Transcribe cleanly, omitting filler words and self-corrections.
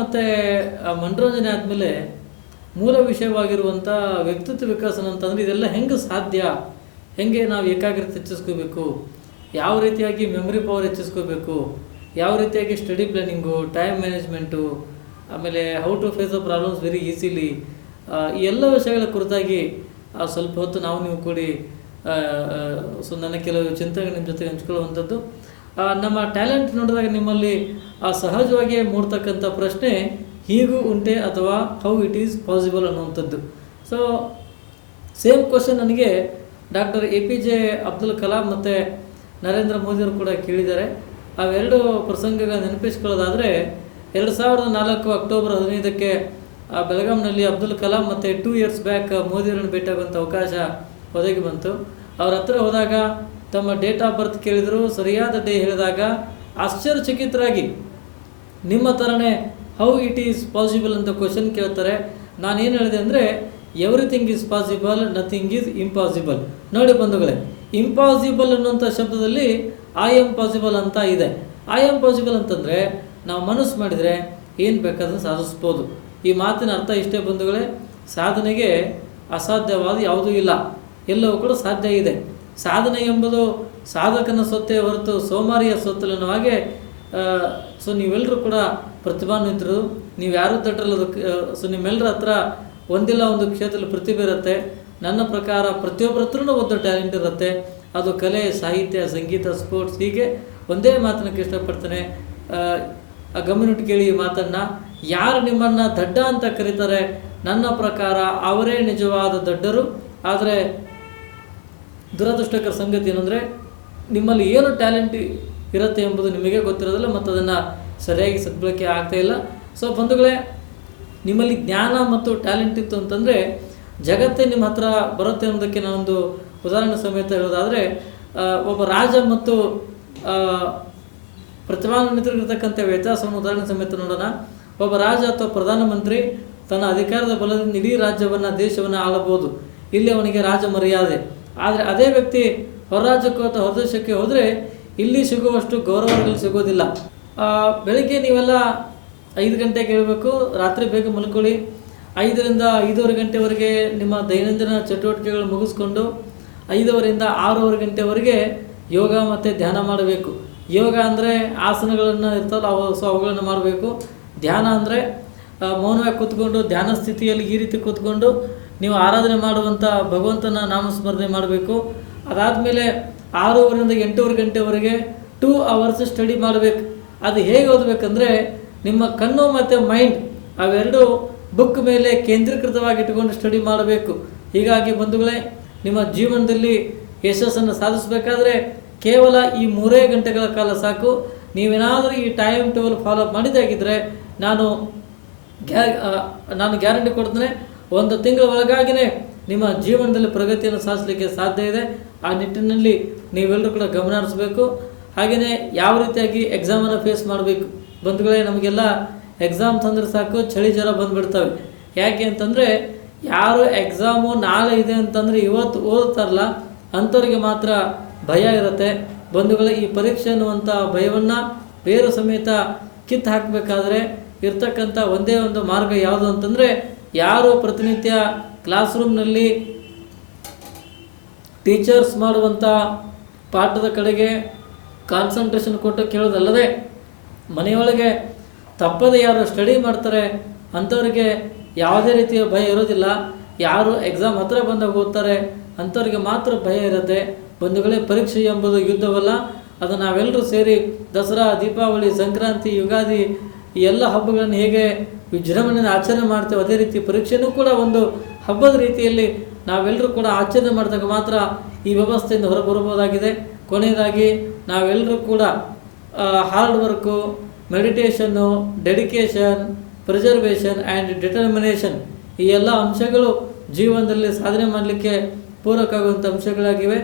ಮತ್ತು ಮನೋರಂಜನೆ ಆದಮೇಲೆ ಮೂಲ ವಿಷಯವಾಗಿರುವಂಥ ವ್ಯಕ್ತಿತ್ವ ವಿಕಸನ ಅಂತಂದರೆ ಇದೆಲ್ಲ ಹೆಂಗೆ ಸಾಧ್ಯ, ಹೆಂಗೆ ನಾವು ಏಕಾಗ್ರತೆ ಹೆಚ್ಚಿಸ್ಕೋಬೇಕು, ಯಾವ ರೀತಿಯಾಗಿ ಮೆಮೊರಿ ಪವರ್ ಹೆಚ್ಚಿಸ್ಕೋಬೇಕು, ಯಾವ ರೀತಿಯಾಗಿ ಸ್ಟಡಿ ಪ್ಲ್ಯಾನಿಂಗು, ಟೈಮ್ ಮ್ಯಾನೇಜ್ಮೆಂಟು, ಆಮೇಲೆ how to face the problems very easily, ಈ ಎಲ್ಲ ವಿಷಯಗಳ ಕುರಿತಾಗಿ ಸ್ವಲ್ಪ ಹೊತ್ತು ನಾವು ನೀವು ಕೂಡಿ ನನ್ನ ಕೆಲವು ಚಿಂತನೆ ನಿಮ್ಮ ಜೊತೆ ಹಂಚ್ಕೊಳ್ಳುವಂಥದ್ದು. ನಮ್ಮ ಟ್ಯಾಲೆಂಟ್ ನೋಡಿದಾಗ ನಿಮ್ಮಲ್ಲಿ ಸಹಜವಾಗಿಯೇ ಮೂಡ್ತಕ್ಕಂಥ ಪ್ರಶ್ನೆ ಹೀಗೂ ಉಂಟೆ ಅಥವಾ ಹೌ ಇಟ್ ಈಸ್ ಪಾಸಿಬಲ್ ಅನ್ನುವಂಥದ್ದು. ಸೊ ಸೇಮ್ ಕ್ವಶನ್ ನನಗೆ ಡಾಕ್ಟರ್ APJ ಅಬ್ದುಲ್ ಕಲಾಂ ಮತ್ತು ನರೇಂದ್ರ ಮೋದಿಯವರು ಕೂಡ ಕೇಳಿದ್ದಾರೆ. ಅವೆರಡು ಪ್ರಸಂಗಗಳ ನೆನಪಿಸ್ಕೊಳ್ಳೋದಾದರೆ 2004 ಅಕ್ಟೋಬರ್ 15ಕ್ಕೆ ಬೆಳಗಾಂನಲ್ಲಿ ಅಬ್ದುಲ್ ಕಲಾಂ ಮತ್ತು 2 years ಬ್ಯಾಕ್ ಮೋದಿಯವರನ್ನು ಭೇಟಿಯಾಗುವಂಥ ಅವಕಾಶ ಒದಗಿ ಬಂತು. ಅವ್ರ ಹತ್ರ ಹೋದಾಗ ತಮ್ಮ ಡೇಟ್ ಆಫ್ ಬರ್ತ್ ಕೇಳಿದರು. ಸರಿಯಾದ ಡೇ ಹೇಳಿದಾಗ ಆಶ್ಚರ್ಯಚಕಿತರಾಗಿ ನಿಮ್ಮ ಥರನೇ ಹೌ ಇಟ್ ಈಸ್ ಪಾಸಿಬಲ್ ಅಂತ ಕ್ವಶನ್ ಕೇಳ್ತಾರೆ. ನಾನೇನು ಹೇಳಿದೆ ಅಂದರೆ everything is possible, nothing is impossible. ನೋಡಿ ಬಂಧುಗಳೇ, ಇಂಪಾಸಿಬಲ್ ಅನ್ನುವಂಥ ಶಬ್ದದಲ್ಲಿ ಐ ಆಮ್ ಪಾಸಿಬಲ್ ಅಂತ ಇದೆ. ಐ ಆಮ್ ಪಾಸಿಬಲ್ ಅಂತಂದರೆ ನಾವು ಮನಸ್ಸು ಮಾಡಿದರೆ ಏನು ಬೇಕಾದರೂ ಸಾಧಿಸ್ಬೋದು. ಈ ಮಾತಿನ ಅರ್ಥ ಇಷ್ಟೇ ಬಂಧುಗಳೇ, ಸಾಧನೆಗೆ ಅಸಾಧ್ಯವಾದ ಯಾವುದೂ ಇಲ್ಲ, ಎಲ್ಲವೂ ಕೂಡ ಸಾಧ್ಯ ಇದೆ. ಸಾಧನೆ ಎಂಬುದು ಸಾಧಕನ ಸೊತ್ತೇ ಹೊರತು ಸೋಮಾರಿಯ ಸೊತ್ತಲ್ಲ ಅನ್ನೋ ಹಾಗೆ. ಸೊ ನೀವೆಲ್ಲರೂ ಕೂಡ ಪ್ರತಿಭಾನ್ವಿತರು, ನೀವು ಯಾರೂ ದಟ್ಟರಲ್ಲದು. ಸೊ ನಿಮ್ಮೆಲ್ಲರ ಹತ್ರ ಒಂದಿಲ್ಲ ಒಂದು ಕ್ಷೇತ್ರದಲ್ಲಿ ಪ್ರತಿಭೆ ಇರುತ್ತೆ. ನನ್ನ ಪ್ರಕಾರ ಪ್ರತಿಯೊಬ್ಬರ ಹತ್ರನೂ ಒಂದು ಟ್ಯಾಲೆಂಟ್ ಇರುತ್ತೆ. ಅದು ಕಲೆ, ಸಾಹಿತ್ಯ, ಸಂಗೀತ, ಸ್ಪೋರ್ಟ್ಸ್, ಹೀಗೆ ಒಂದೇ ಮಾತನ್ನಕ್ಕೆ ಇಷ್ಟಪಡ್ತೇನೆ. ಗಮನಿಟ್ಟು ಕೇಳಿ ಈ ಮಾತನ್ನು. ಯಾರು ನಿಮ್ಮನ್ನು ದಡ್ಡ ಅಂತ ಕರೀತಾರೆ, ನನ್ನ ಪ್ರಕಾರ ಅವರೇ ನಿಜವಾದ ದಡ್ಡರು. ಆದರೆ ದುರದೃಷ್ಟಕರ ಸಂಗತಿ ಏನಂದರೆ ನಿಮ್ಮಲ್ಲಿ ಏನು ಟ್ಯಾಲೆಂಟ್ ಇರುತ್ತೆ ಎಂಬುದು ನಿಮಗೆ ಗೊತ್ತಿರೋದಿಲ್ಲ ಮತ್ತು ಅದನ್ನು ಸರಿಯಾಗಿ ಸದ್ಬಳಕೆ ಆಗ್ತಾಯಿಲ್ಲ. ಸೊ ಬಂಧುಗಳೇ, ನಿಮ್ಮಲ್ಲಿ ಜ್ಞಾನ ಮತ್ತು ಟ್ಯಾಲೆಂಟ್ ಇತ್ತು ಅಂತಂದರೆ ಜಗತ್ತೇ ನಿಮ್ಮ ಹತ್ರ ಬರುತ್ತೆ ಅನ್ನೋದಕ್ಕೆ ನಾನೊಂದು ಉದಾಹರಣೆ ಸಮೇತ ಹೇಳೋದಾದರೆ, ಒಬ್ಬ ರಾಜ ಮತ್ತು ಪ್ರತಿಭಾನ್ವಿತರಿರ್ತಕ್ಕಂಥ ವ್ಯತ್ಯಾಸವನ್ನು ಉದಾಹರಣೆ ಸಮೇತ ನೋಡೋಣ. ಒಬ್ಬ ರಾಜ ಅಥವಾ ಪ್ರಧಾನಮಂತ್ರಿ ತನ್ನ ಅಧಿಕಾರದ ಬಲದಿಂದ ಇಡೀ ರಾಜ್ಯವನ್ನು, ದೇಶವನ್ನು ಆಳಬಹುದು. ಇಲ್ಲಿ ಅವನಿಗೆ ರಾಜ ಮರ್ಯಾದೆ. ಆದರೆ ಅದೇ ವ್ಯಕ್ತಿ ಹೊರ ರಾಜ್ಯಕ್ಕೂ ಅಥವಾ ಹೊರದೇಶಕ್ಕೆ ಹೋದರೆ ಇಲ್ಲಿ ಸಿಗುವಷ್ಟು ಗೌರವಗಳು ಸಿಗೋದಿಲ್ಲ. ಬೆಳಗ್ಗೆ ನೀವೆಲ್ಲ 5 ಗಂಟೆಗೆ ಹೇಳಬೇಕು, ರಾತ್ರಿ ಬೇಗ ಮಲ್ಕೊಳ್ಳಿ. 5ರಿಂದ 5:30 ಗಂಟೆವರೆಗೆ ನಿಮ್ಮ ದೈನಂದಿನ ಚಟುವಟಿಕೆಗಳು ಮುಗಿಸ್ಕೊಂಡು 5:30ರಿಂದ 6:30 ಗಂಟೆವರೆಗೆ ಯೋಗ ಮತ್ತು ಧ್ಯಾನ ಮಾಡಬೇಕು. ಯೋಗ ಅಂದರೆ ಆಸನಗಳನ್ನು ಇರ್ತಲ್ಲ, ಅವುಗಳನ್ನು ಮಾಡಬೇಕು. ಧ್ಯಾನ ಅಂದರೆ ಮೌನವಾಗಿ ಕೂತ್ಕೊಂಡು ಧ್ಯಾನ ಸ್ಥಿತಿಯಲ್ಲಿ ಈ ರೀತಿ ಕೂತ್ಕೊಂಡು ನೀವು ಆರಾಧನೆ ಮಾಡುವಂಥ ಭಗವಂತನ ನಾಮಸ್ಮರಣೆ ಮಾಡಬೇಕು. ಅದಾದಮೇಲೆ 6:30ರಿಂದ 8:00 ಗಂಟೆವರೆಗೆ 2 hours ಸ್ಟಡಿ ಮಾಡಬೇಕು. ಅದು ಹೇಗೆ ಓದಬೇಕಂದ್ರೆ ನಿಮ್ಮ ಕಣ್ಣು ಮತ್ತು ಮೈಂಡ್ ಅವೆರಡು ಬುಕ್ ಮೇಲೆ ಕೇಂದ್ರೀಕೃತವಾಗಿ ಇಟ್ಟುಕೊಂಡು ಸ್ಟಡಿ ಮಾಡಬೇಕು. ಹೀಗಾಗಿ ಬಂಧುಗಳೇ, ನಿಮ್ಮ ಜೀವನದಲ್ಲಿ ಯಶಸ್ಸನ್ನು ಸಾಧಿಸಬೇಕಾದ್ರೆ ಕೇವಲ ಈ 3 ಗಂಟೆಗಳ ಕಾಲ ಸಾಕು. ನೀವೇನಾದರೂ ಈ ಟೈಮ್ ಟೇಬಲ್ ಫಾಲೋ ಅಪ್ ಮಾಡಿದಾಗಿದ್ದರೆ ನಾನು ಗ್ಯಾರಂಟಿ ಕೊಡ್ತೇನೆ, 1 ತಿಂಗಳ ಒಳಗಾಗಿಯೇ ನಿಮ್ಮ ಜೀವನದಲ್ಲಿ ಪ್ರಗತಿಯನ್ನು ಸಾಧಿಸಲಿಕ್ಕೆ ಸಾಧ್ಯ ಇದೆ. ಆ ನಿಟ್ಟಿನಲ್ಲಿ ನೀವೆಲ್ಲರೂ ಕೂಡ ಗಮನ ಹರಿಸಬೇಕು. ಹಾಗೆಯೇ ಯಾವ ರೀತಿಯಾಗಿ ಎಕ್ಸಾಮನ್ನು ಫೇಸ್ ಮಾಡಬೇಕು. ಬಂಧುಗಳೇ, ನಮಗೆಲ್ಲ ಎಕ್ಸಾಮ್ಸ್ ಅಂದರೆ ಸಾಕು ಚಳಿ ಜ್ವರ ಬಂದುಬಿಡ್ತವೆ. ಯಾಕೆ ಅಂತಂದರೆ ಯಾರು ಎಕ್ಸಾಮು ನಾಳೆ ಇದೆ ಅಂತಂದರೆ ಇವತ್ತು ಓದ್ತಾರಲ್ಲ ಅಂಥವ್ರಿಗೆ ಮಾತ್ರ ಭಯ ಇರುತ್ತೆ. ಬಂಧುಗಳೇ, ಈ ಪರೀಕ್ಷೆ ಅನ್ನುವಂಥ ಭಯವನ್ನು ಬೇರು ಸಮೇತ ಕಿತ್ತು ಹಾಕಬೇಕಾದ್ರೆ ಇರ್ತಕ್ಕಂಥ ಒಂದೇ ಒಂದು ಮಾರ್ಗ ಯಾವುದು ಅಂತಂದರೆ, ಯಾರು ಪ್ರತಿನಿತ್ಯ ಕ್ಲಾಸ್ ರೂಮ್ನಲ್ಲಿ ಟೀಚರ್ಸ್ ಮಾಡುವಂಥ ಪಾಠದ ಕಡೆಗೆ ಕಾನ್ಸಂಟ್ರೇಷನ್ ಕೊಟ್ಟು ಕೇಳೋದಲ್ಲದೆ ಮನೆಯೊಳಗೆ ತಪ್ಪದೆ ಯಾರು ಸ್ಟಡಿ ಮಾಡ್ತಾರೆ ಅಂಥವ್ರಿಗೆ ಯಾವುದೇ ರೀತಿಯ ಭಯ ಇರೋದಿಲ್ಲ. ಯಾರು ಎಕ್ಸಾಮ್ ಹತ್ರ ಬಂದಾಗ ಓದ್ತಾರೆ ಅಂಥವ್ರಿಗೆ ಮಾತ್ರ ಭಯ ಇರುತ್ತೆ. ಬಂಧುಗಳೇ, ಪರೀಕ್ಷೆ ಎಂಬುದು ಯುದ್ಧವಲ್ಲ. ಅದು ನಾವೆಲ್ಲರೂ ಸೇರಿ ದಸರಾ, ದೀಪಾವಳಿ, ಸಂಕ್ರಾಂತಿ, ಯುಗಾದಿ ಈ ಎಲ್ಲ ಹಬ್ಬಗಳನ್ನು ಹೇಗೆ ವಿಜೃಂಭಣೆಯಿಂದ ಆಚರಣೆ ಮಾಡ್ತೇವೆ, ಅದೇ ರೀತಿ ಪರೀಕ್ಷೆಯೂ ಕೂಡ ಒಂದು ಹಬ್ಬದ ರೀತಿಯಲ್ಲಿ ನಾವೆಲ್ಲರೂ ಕೂಡ ಆಚರಣೆ ಮಾಡಿದಾಗ ಮಾತ್ರ ಈ ವ್ಯವಸ್ಥೆಯಿಂದ ಹೊರಬರಬಹುದಾಗಿದೆ. ಕೊನೆಯದಾಗಿ ನಾವೆಲ್ಲರೂ ಕೂಡ hard work, meditation, dedication, preservation and determination ಈ ಎಲ್ಲ ಅಂಶಗಳು ಜೀವನದಲ್ಲಿ ಸಾಧನೆ ಮಾಡಲಿಕ್ಕೆ ಪೂರಕವಾಗುವಂಥ ಅಂಶಗಳಾಗಿವೆ.